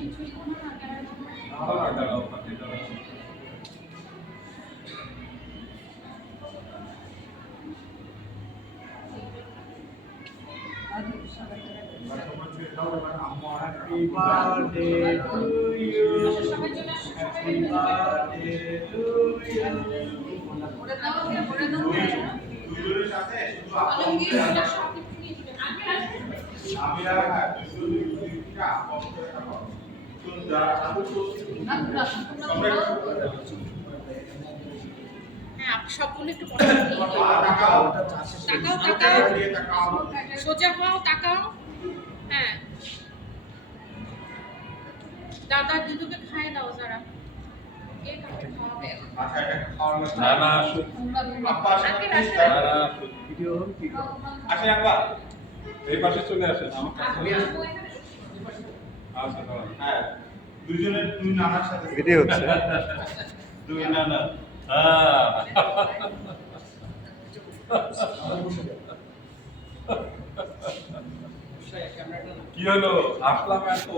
Happy birthday to you. Happy birthday to you. সবগুলো একটু সোজা হও, তাকাও। হ্যাঁ, দাদা দিদুকে খায় দাও যারা। এই পাশে চলে আসেন। দুজনের দুই নানার সাথে ভিডিও হচ্ছে। দুই নানা। কি হলো আসলাম এত